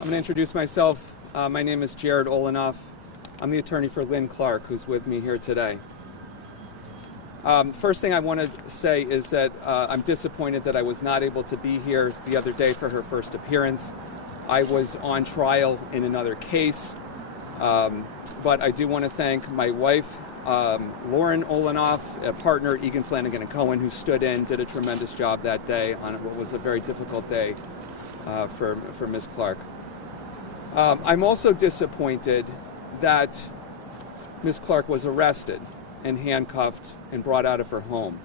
I'm going to introduce myself. My name is Jared Olenoff. I'm the attorney for Lynn Clark, who's with me here today. First thing I want to say is that I'm disappointed that I was not able to be here the other day for her first appearance. I was on trial in another case, but I do want to thank my wife, Lauren Olenoff, a partner, Egan Flanagan and Cohen, who stood in, did a tremendous job that day on what was a very difficult day for Ms. Clark. I'm also disappointed that Ms. Clark was arrested and handcuffed and brought out of her home.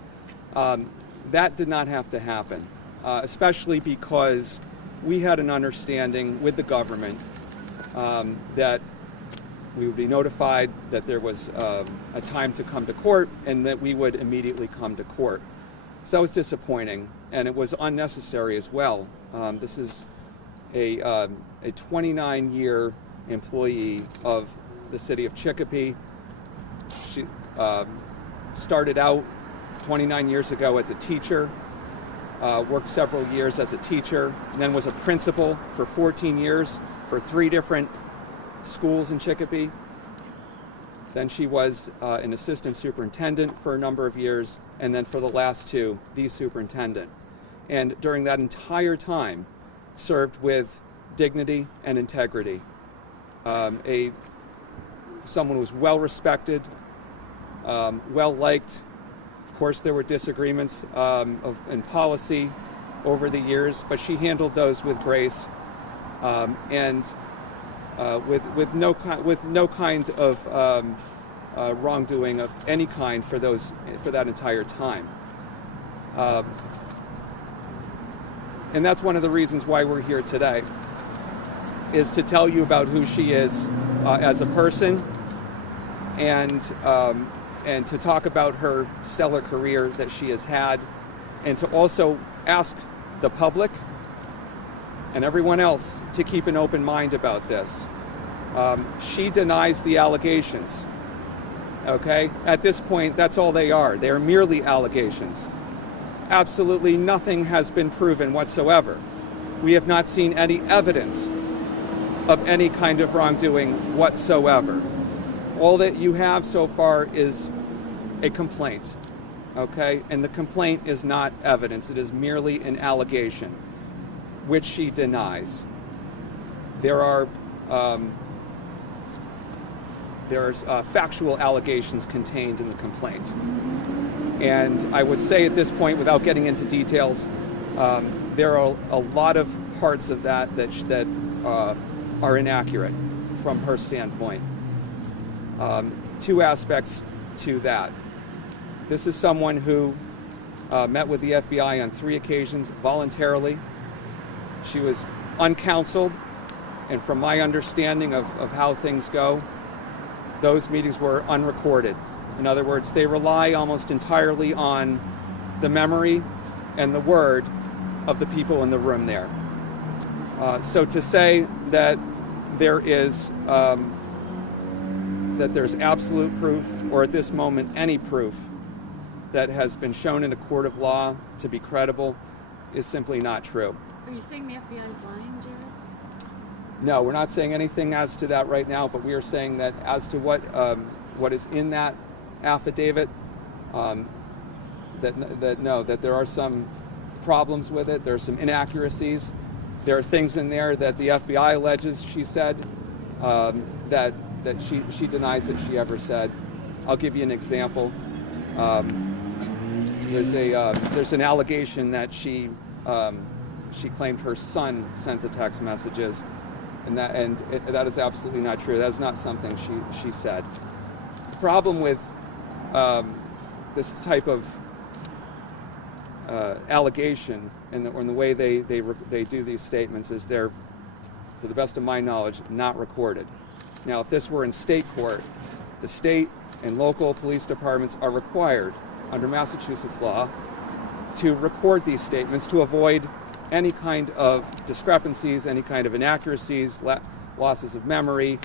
That did not have to happen, especially because we had an understanding with the government that we would be notified that there was a time to come to court and that we would immediately come to court. So that was disappointing, and it was unnecessary as well. This is a 29-year employee of the city of Chicopee. She started out 29 years ago as a teacher, worked several years as a teacher, and then was a principal for 14 years for 3 different schools in Chicopee. Then she was an assistant superintendent for a number of years, and then for the last 2, the superintendent. And during that entire time, served with dignity and integrity. Someone who was well respected, well liked. Of course, there were disagreements in policy over the years, but she handled those with grace and with no kind of wrongdoing of any kind for that entire time. And that's one of the reasons why we're here today, is to tell you about who she is as a person, and to talk about her stellar career that she has had, and to also ask the public and everyone else to keep an open mind about this. She denies the allegations. Okay? At this point, that's all they are. They are merely allegations. Absolutely nothing has been proven whatsoever. We have not seen any evidence of any kind of wrongdoing whatsoever. All that you have so far is a complaint, okay? And the complaint is not evidence. It is merely an allegation, which she denies. There's factual allegations contained in the complaint. And I would say at this point, without getting into details, there are a lot of parts of that are inaccurate from her standpoint. 2 aspects to that. This is someone who met with the FBI on 3 occasions voluntarily. She was uncounseled, and from my understanding of how things go, those meetings were unrecorded. In other words, they rely almost entirely on the memory and the word of the people in the room there. So to say that there's absolute proof, or at this moment any proof, that has been shown in a court of law to be credible is simply not true. Are you saying the FBI is lying, Jared? No, we're not saying anything as to that right now, but we are saying that as to what is in that affidavit, that there are some problems with it. There are some inaccuracies. There are things in there that the FBI alleges she said that she denies that she ever said. I'll give you an example. There's an allegation that she claimed her son sent the text messages, and that is absolutely not true. That is not something she said. The problem with this type of allegation and the way they do these statements is they're, to the best of my knowledge, not recorded. Now, if this were in state court, the state and local police departments are required under Massachusetts law to record these statements to avoid any kind of discrepancies, any kind of inaccuracies, losses of memory,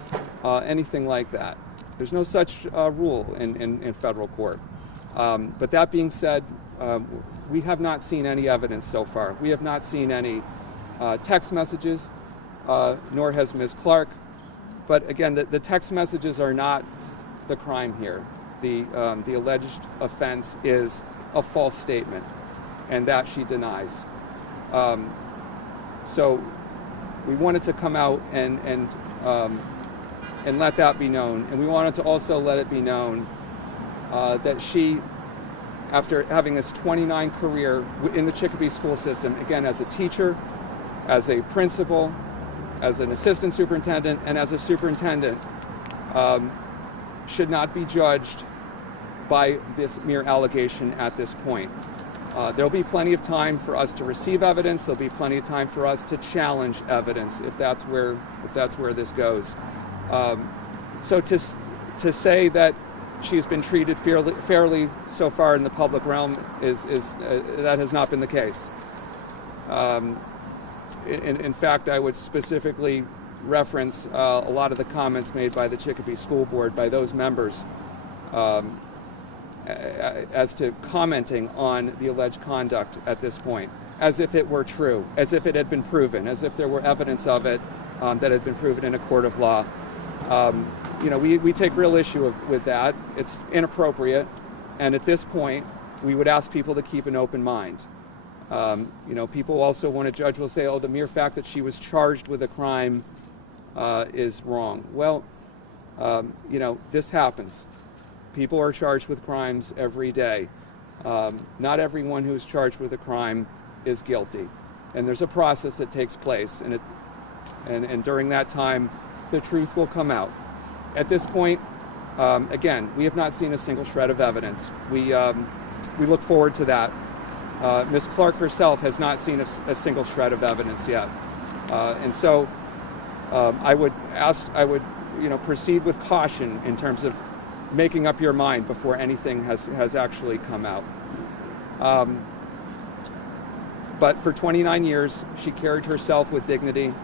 anything like that. There's no such rule in federal court. But that being said, we have not seen any evidence so far. We have not seen any text messages. nor has Ms. Clark. But again, the text messages are not the crime here. The alleged offense is a false statement, and that she denies. So we wanted to come out and let that be known, and we wanted to also let it be known that she, after having this 29 career in the Chicopee school system, again as a teacher, as a principal, as an assistant superintendent, and as a superintendent, should not be judged by this mere allegation at this point. There'll be plenty of time for us to receive evidence. There'll be plenty of time for us to challenge evidence if that's where this goes. So to say that she's been treated fairly so far in the public realm is that has not been the case. In fact, I would specifically reference a lot of the comments made by the Chicopee School Board by those members as to commenting on the alleged conduct at this point, as if it were true, as if it had been proven, as if there were evidence of it that had been proven in a court of law. We take real issue with that. It's inappropriate, and at this point, we would ask people to keep an open mind. People also want to judge will say, oh, the mere fact that she was charged with a crime is wrong. Well, this happens. People are charged with crimes every day. Not everyone who is charged with a crime is guilty. And there's a process that takes place, and during that time, the truth will come out. At this point, again, we have not seen a single shred of evidence. We look forward to that. Ms. Clark herself has not seen a single shred of evidence yet. And so I would proceed with caution in terms of making up your mind before anything has actually come out. But for 29 years, she carried herself with dignity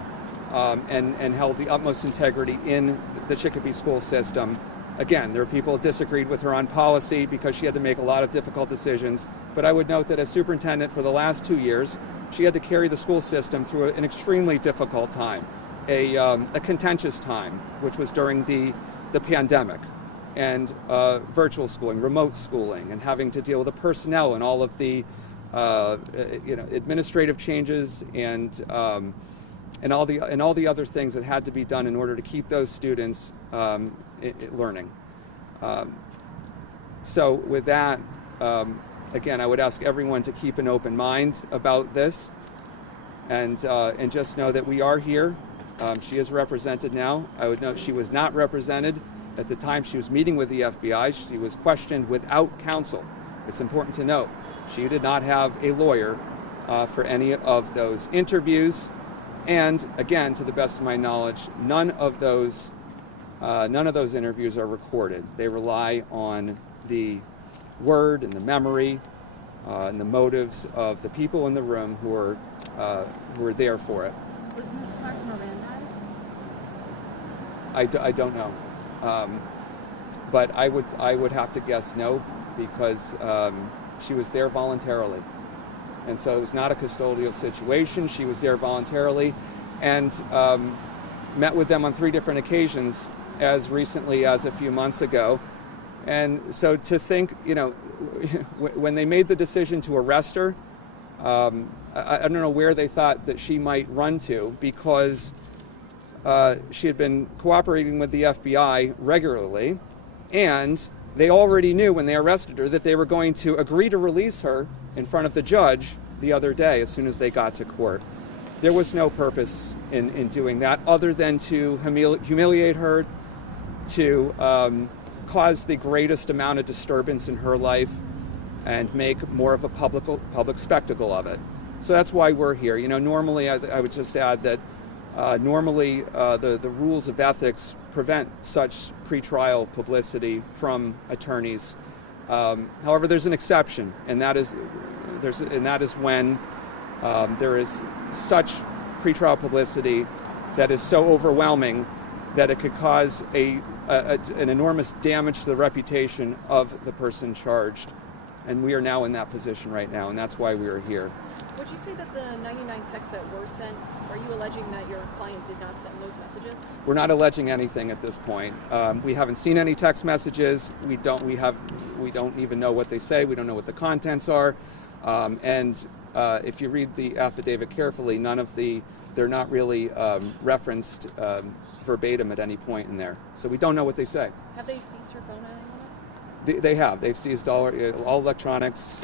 and held the utmost integrity in the Chicopee school system. Again, there are people who disagreed with her on policy because she had to make a lot of difficult decisions. But I would note that as superintendent for the last 2 years, she had to carry the school system through an extremely difficult time, a contentious time, which was during the pandemic, and virtual schooling, remote schooling, and having to deal with the personnel and all of the administrative changes and all the other things that had to be done in order to keep those students learning. So with that, again, I would ask everyone to keep an open mind about this, and just know that we are here. She is represented now. I would note she was not represented at the time she was meeting with the FBI. She was questioned without counsel. It's important to note she did not have a lawyer for any of those interviews. And again, to the best of my knowledge, none of those interviews are recorded. They rely on the word and the memory and the motives of the people in the room who were there for it. Was Ms. Clark Mirandized? I don't know, but I would have to guess no, because she was there voluntarily. And so it was not a custodial situation. She was there voluntarily and met with them on 3 different occasions as recently as a few months ago. And so to think, when they made the decision to arrest her, I don't know where they thought that she might run to, because she had been cooperating with the FBI regularly, and they already knew when they arrested her that they were going to agree to release her in front of the judge the other day as soon as they got to court. There was no purpose in doing that other than to humiliate her, to cause the greatest amount of disturbance in her life, and make more of a public spectacle of it. So that's why we're here. Normally, I would just add that normally the rules of ethics prevent such pretrial publicity from attorneys. However, there's an exception, and that is when there is such pretrial publicity that is so overwhelming that it could cause an enormous damage to the reputation of the person charged. And we are now in that position right now, and that's why we are here. Would you say that the 99 texts that were sent Are you alleging that your client did not send those messages? We're not alleging anything at this point. We haven't seen any text messages. We don't even know what they say. We don't know what the contents are. If you read the affidavit carefully, they're not really referenced verbatim at any point in there. So we don't know what they say. Have they seized your phone at any moment? They have. They've seized all electronics.